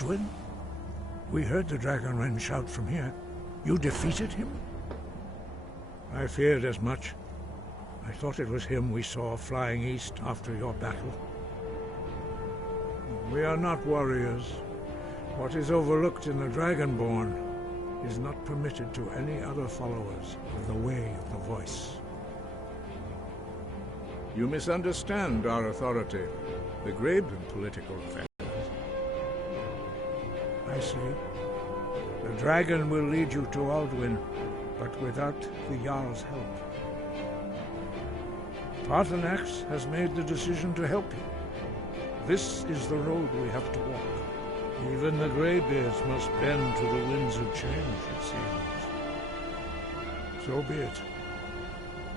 Aldwin? We heard the Dragonren shout from here. You defeated him? I feared as much. I thought it was him we saw flying east after your battle. We are not warriors. What is overlooked in the Dragonborn is not permitted to any other followers of the Way of the Voice. You misunderstand our authority. The Grabe in political affairs. I see. The dragon will lead you to Aldwin, but without the Jarl's help. Paarthurnax has made the decision to help you. This is the road we have to walk. Even the Greybeards must bend to the winds of change, it seems. So be it.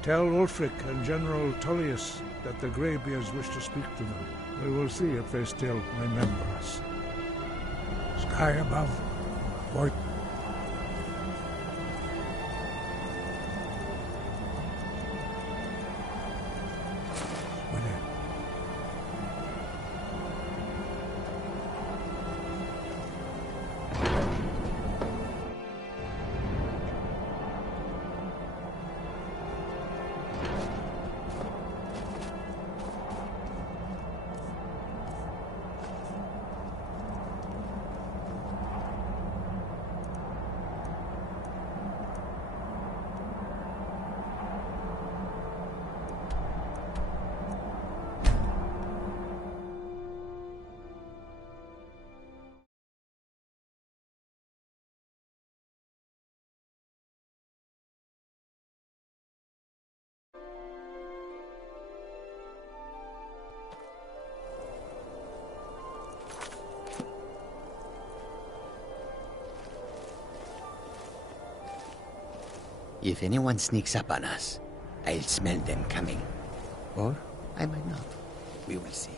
Tell Ulfric and General Tullius that the Greybeards wish to speak to them. We will see if they still remember us. Sky above, void. If anyone sneaks up on us, I'll smell them coming. Or I might not. We will see.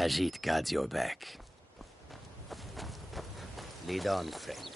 Khajiit guards your back. Lead on, friend.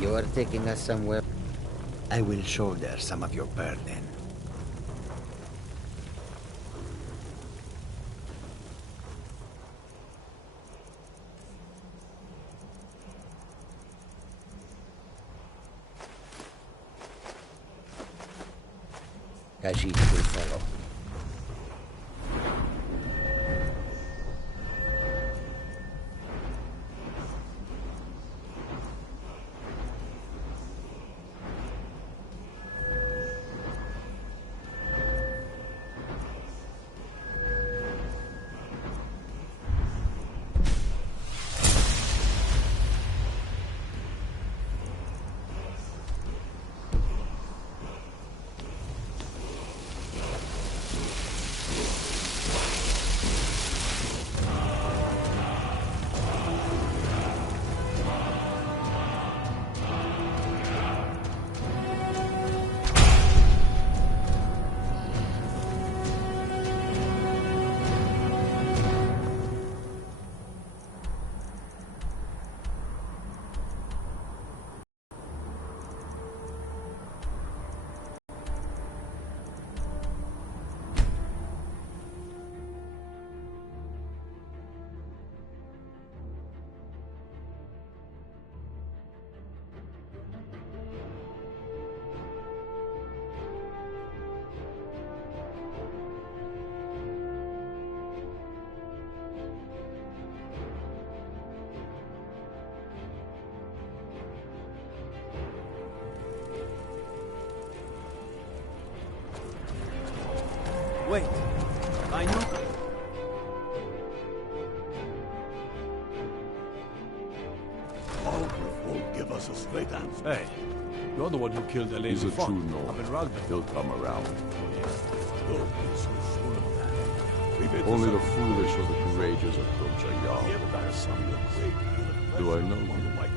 You are taking us somewhere. I will shoulder some of your burden. Khajiit will follow. Wait, I know. Aldrich won't give us a straight answer. Hey, you're the one who killed the lady. He's a Fogg true up in North. Rugby. He'll come around. Don't be so sure of that. We've been to Only the some- foolish or the courageous approach a The yard. Empire sung a great deal of Do I pleasure know on you? the White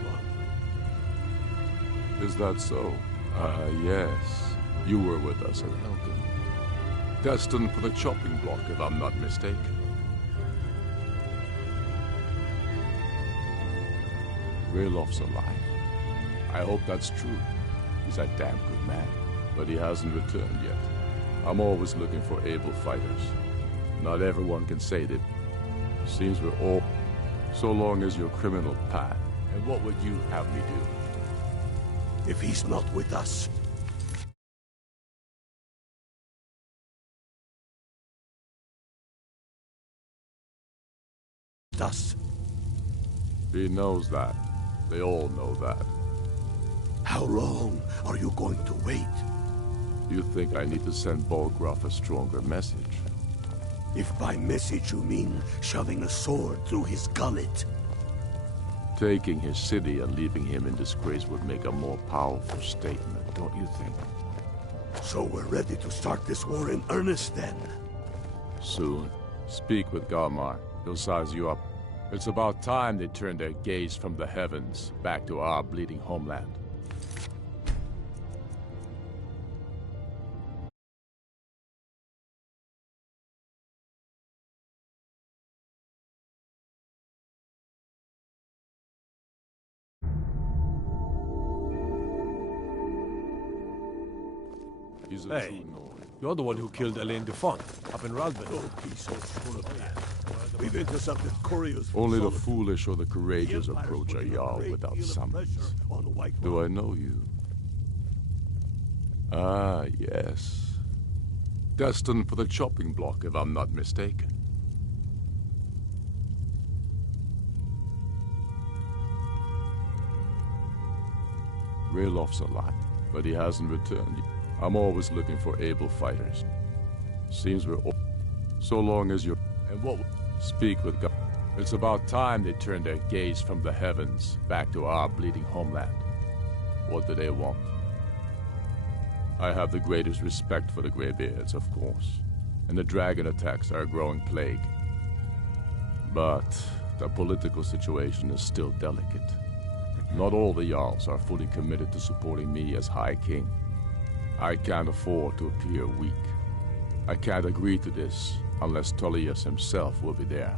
Run. Is that so? Yes. You were with us at Helgen. Destined for the chopping block, if I'm not mistaken. Rayloff's alive. I hope that's true. He's a damn good man, but he hasn't returned yet. I'm always looking for able fighters. Not everyone can say that. Seems we're all... So long as your criminal path. And what would you have me do? If he's not with us, us. He knows that. They all know that. How long are you going to wait? You think I need to send Bolgraf a stronger message? If by message you mean shoving a sword through his gullet. Taking his city and leaving him in disgrace would make a more powerful statement, don't you think? So we're ready to start this war in earnest then? Soon. Speak with Galmar. He'll size you up. It's about time they turned their gaze from the heavens back to our bleeding homeland. He's a Hey. true Nord. You're the one who killed Elaine Dufont up in Ralbin. Don't be so sure of that. We've intercepted couriers from Only the Solomon. foolish or the The courageous Empire's approach a putting Jarl great without deal of summons. pressure on the White Do Rod. I know you? Ah, yes. Destined for the chopping block, if I'm not mistaken. Raylof's alive, but he hasn't returned yet. I'm always looking for able fighters. Seems we're all... So long as you're... And what... Speak with God. It's about time they turned their gaze from the heavens back to our bleeding homeland. What do they want? I have the greatest respect for the Greybeards, of course, and the dragon attacks are a growing plague. But the political situation is still delicate. Not all the Jarls are fully committed to supporting me as High King. I can't afford to appear weak. I can't agree to this unless Tullius himself will be there.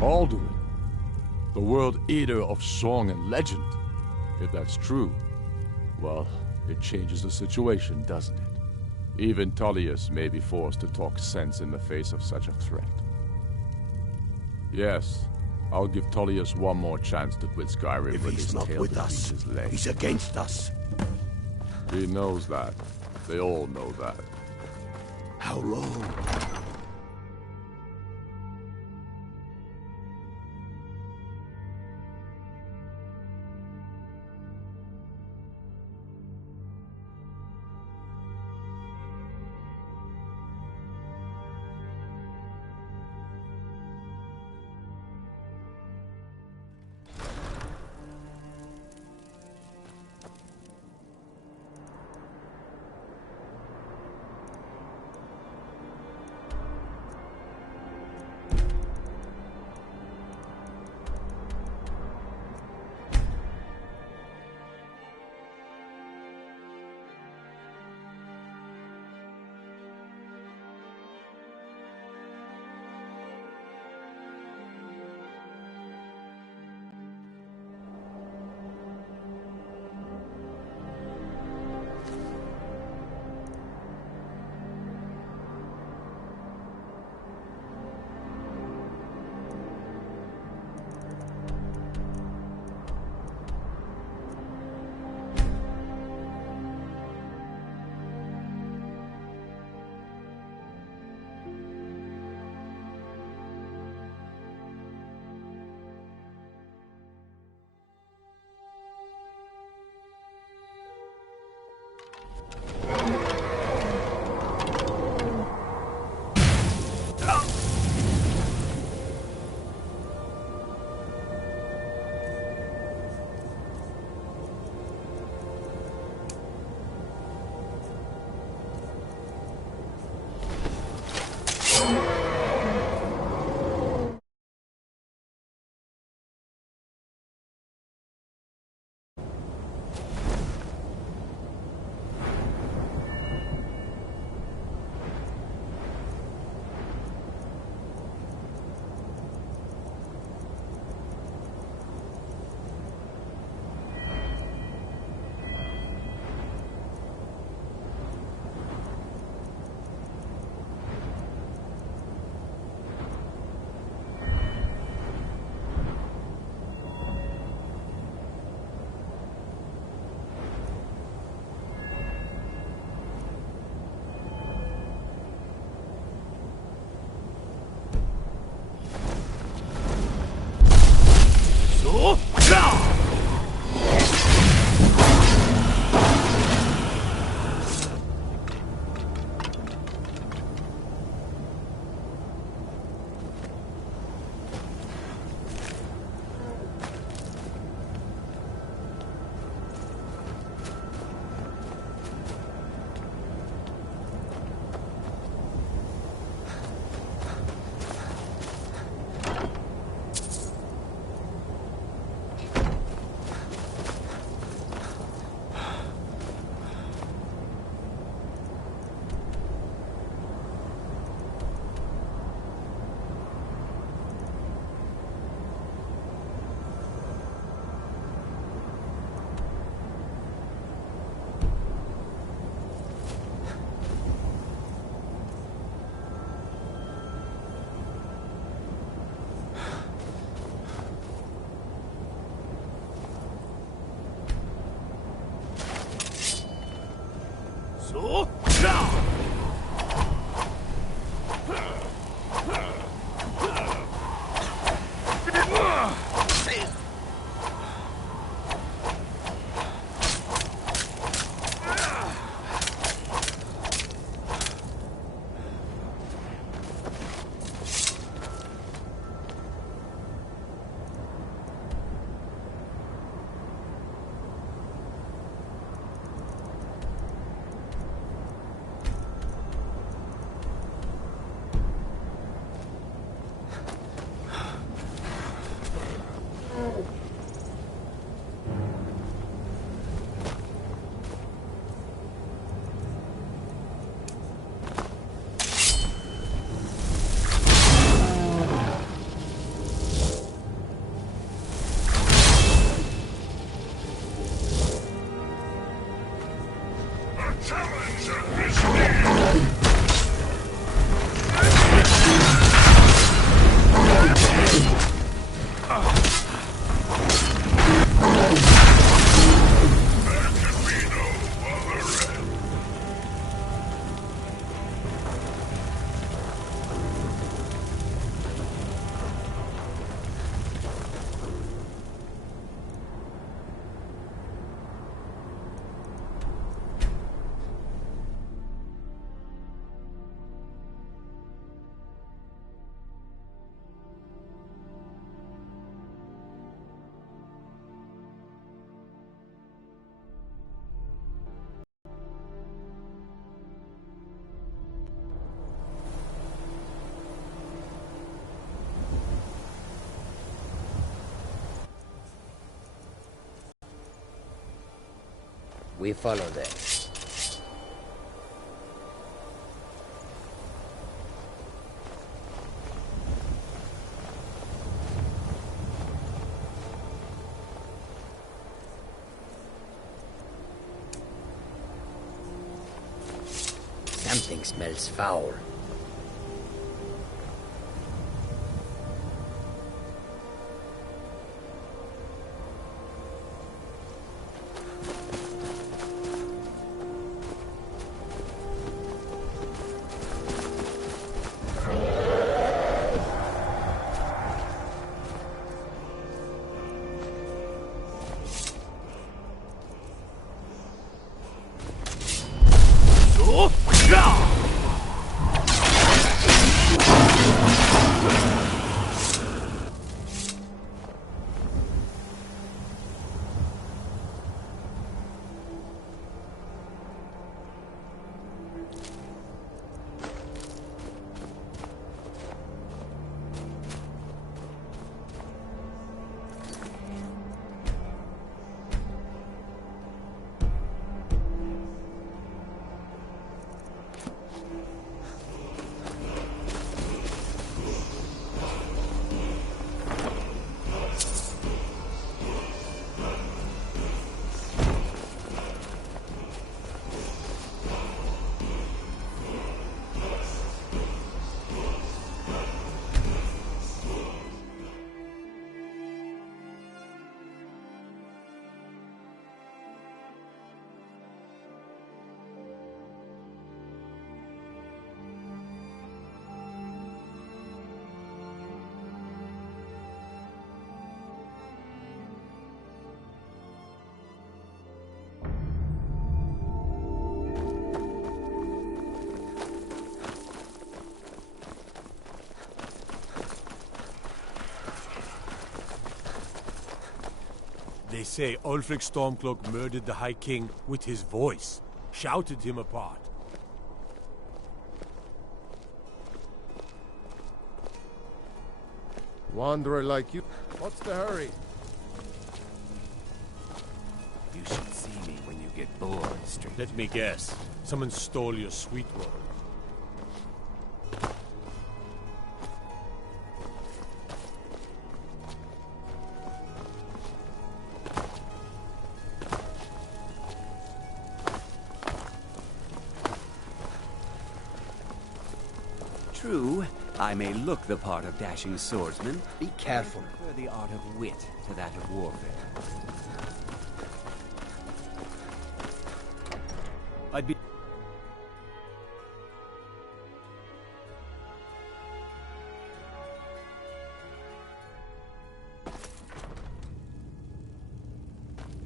Alduin, the world eater of song and legend. If that's true, well, it changes the situation, doesn't it? Even Tullius may be forced to talk sense in the face of such a threat. Yes, I'll give Tullius one more chance to quit Skyrim If with he's his not tail with between us, his legs. he's against us. He knows that. They all know that. How long? We follow them. Something smells foul. They say Ulfric Stormcloak murdered the High King with his voice, shouted him apart. Wanderer like you. What's the hurry? You should see me when you get bored, stranger. Let me guess. Someone stole your sweet roll. True, I may look the part of dashing swordsman. Be careful. I prefer the art of wit to that of warfare. I'd be...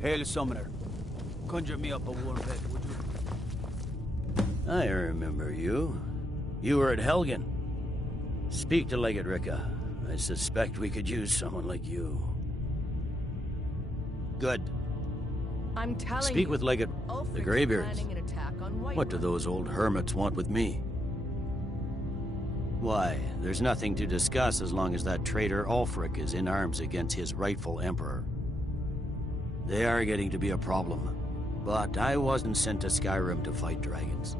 Hail, Summoner. Conjure me up a warm bed, would you? I remember you. You were at Helgen. Speak to Legate Ricka. I suspect we could use someone like you. Good. I'm telling Speak you, with Legate... Ulfric's the Greybeards. planning an attack on What do those old hermits want with me? Why, there's nothing to discuss as long as that traitor Ulfric is in arms against his rightful emperor. They are getting to be a problem. But I wasn't sent to Skyrim to fight dragons.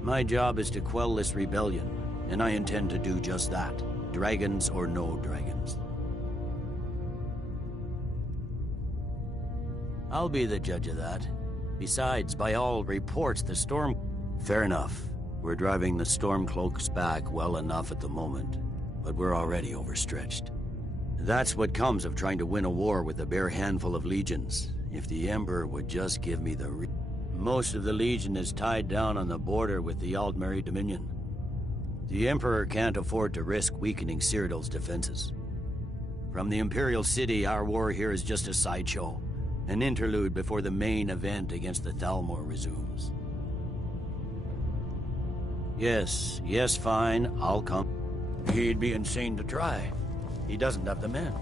My job is to quell this rebellion, and I intend to do just that. Dragons or no dragons. I'll be the judge of that. Besides, by all reports, the storm... Fair enough. We're driving the Stormcloaks back well enough at the moment, but we're already overstretched. That's what comes of trying to win a war with a bare handful of legions. If the Emperor would just give me the... Most of the Legion is tied down on the border with the Aldmeri Dominion. The Emperor can't afford to risk weakening Cyrodiil's defenses. From the Imperial City, our war here is just a sideshow. An interlude before the main event against the Thalmor resumes. Yes, fine, I'll come. He'd be insane to try. He doesn't have the men.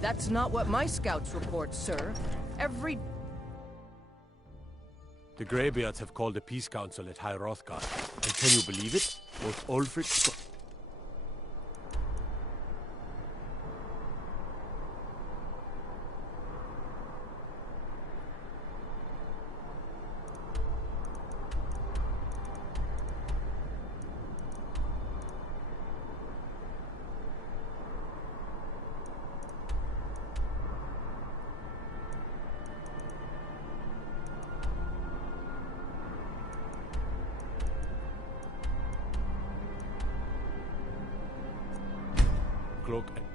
That's not what my scouts report, sir. Every... The Greybeards have called a peace council at High Hrothgar. And can you believe it? Both Ulfric... Stormcloak and...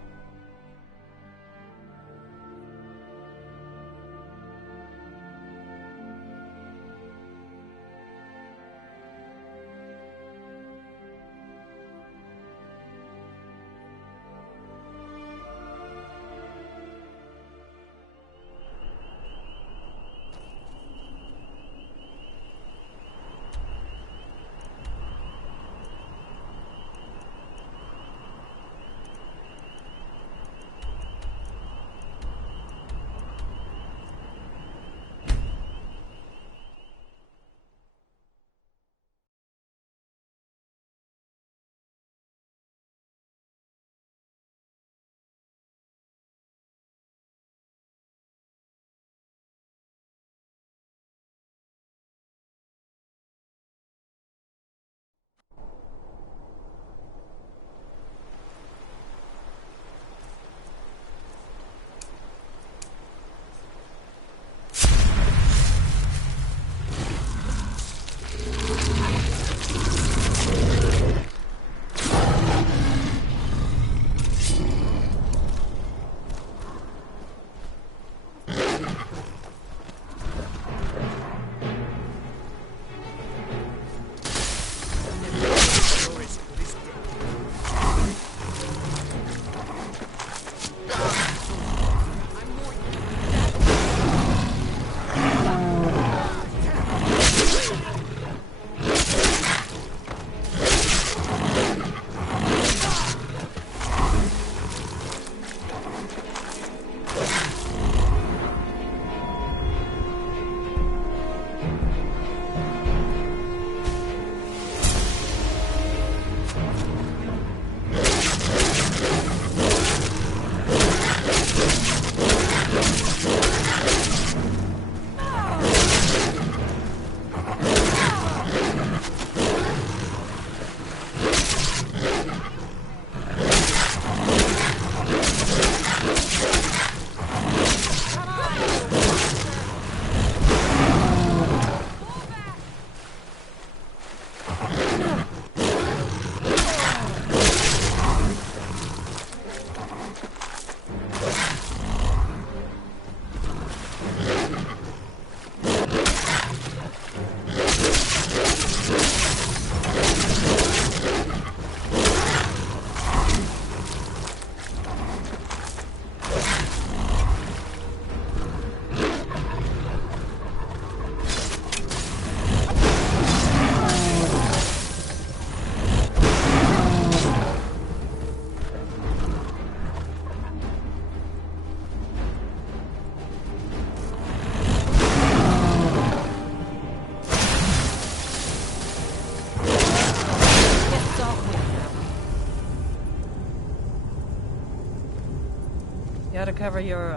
You ought to cover your,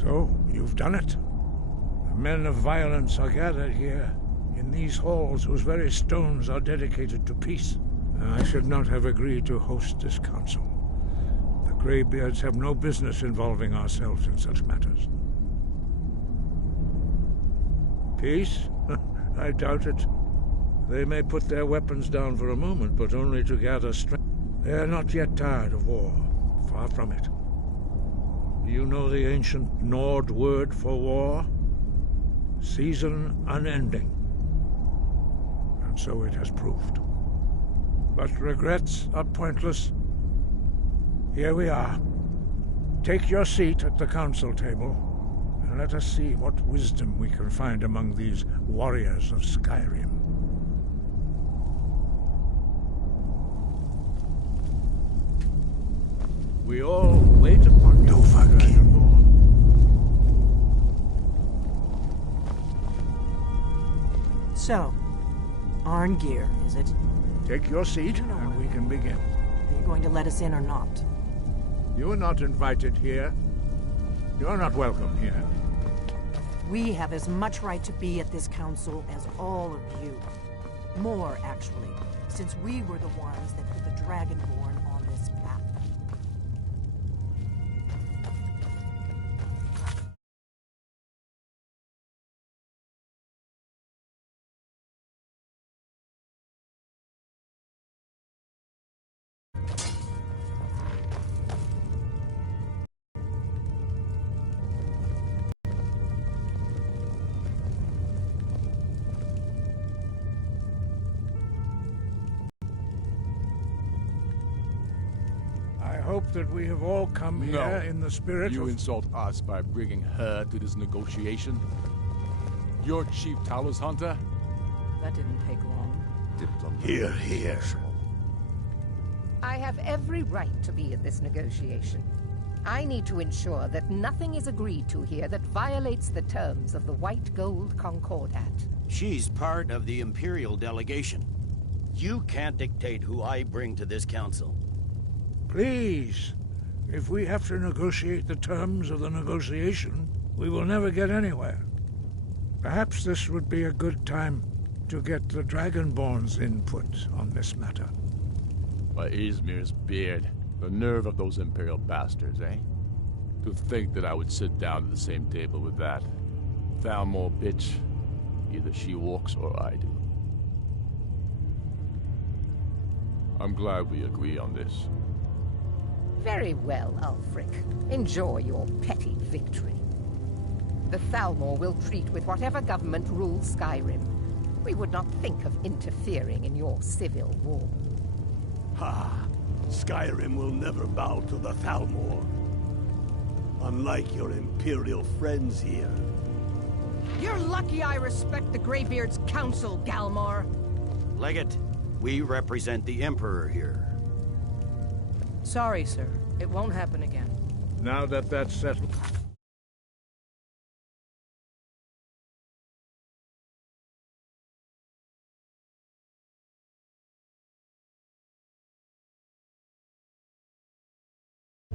So, you've done it. The men of violence are gathered here, in these halls whose very stones are dedicated to peace. I should not have agreed to host this council. The Greybeards have no business involving ourselves in such matters. Peace? I doubt it. They may put their weapons down for a moment, but only to gather strength. They are not yet tired of war. Far from it. Do you know the ancient Nord word for war? Season unending. And so it has proved. But regrets are pointless. Here we are. Take your seat at the council table, and let us see what wisdom we can find among these warriors of Skyrim. We all wait upon you, Dragonborn. So, Arngeir, is it? Take your seat, and we can begin. Are you going to let us in or not? You are not invited here. You are not welcome here. We have as much right to be at this council as all of you. More, actually, since we were the ones that put the Dragonborn on this path. I hope that we have all come here in the spirit You of... insult us by bringing her to this negotiation? You're Chief Talos Hunter? That didn't take long. Hear, hear. I have every right to be in this negotiation. I need to ensure that nothing is agreed to here that violates the terms of the White Gold Concordat. She's part of the Imperial delegation. You can't dictate who I bring to this council. Please, if we have to negotiate the terms of the negotiation, we will never get anywhere. Perhaps this would be a good time to get the Dragonborn's input on this matter. By Izmir's beard, the nerve of those Imperial bastards, eh? To think that I would sit down at the same table with that. Thalmor bitch. Either she walks or I do. I'm glad we agree on this. Very well, Ulfric. Enjoy your petty victory. The Thalmor will treat with whatever government rules Skyrim. We would not think of interfering in your civil war. Ha! Skyrim will never bow to the Thalmor. Unlike your Imperial friends here. You're lucky I respect the Greybeard's counsel, Galmar. Legate, we represent the Emperor here. Sorry, sir. It won't happen again. Now that that's settled...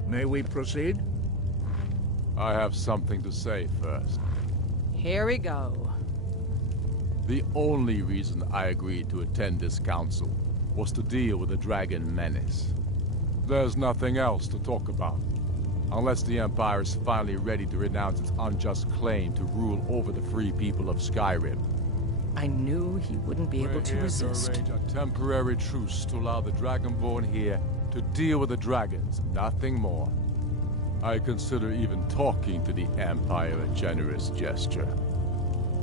May we proceed? I have something to say first. Here we go. The only reason I agreed to attend this council was to deal with the Dragon Menace. There's nothing else to talk about. Unless the Empire is finally ready to renounce its unjust claim to rule over the free people of Skyrim. I knew he wouldn't be able to resist. We're here to arrange a temporary truce to allow the Dragonborn here to deal with the dragons, nothing more. I consider even talking to the Empire a generous gesture.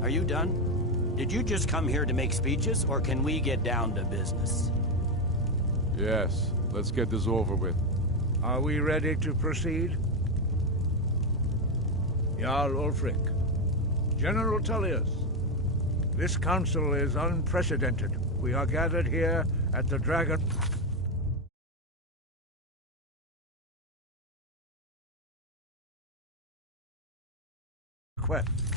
Are you done? Did you just come here to make speeches, or can we get down to business? Yes, let's get this over with. Are we ready to proceed? Jarl Ulfric, General Tullius, this council is unprecedented. We are gathered here at the Dragon... Quest.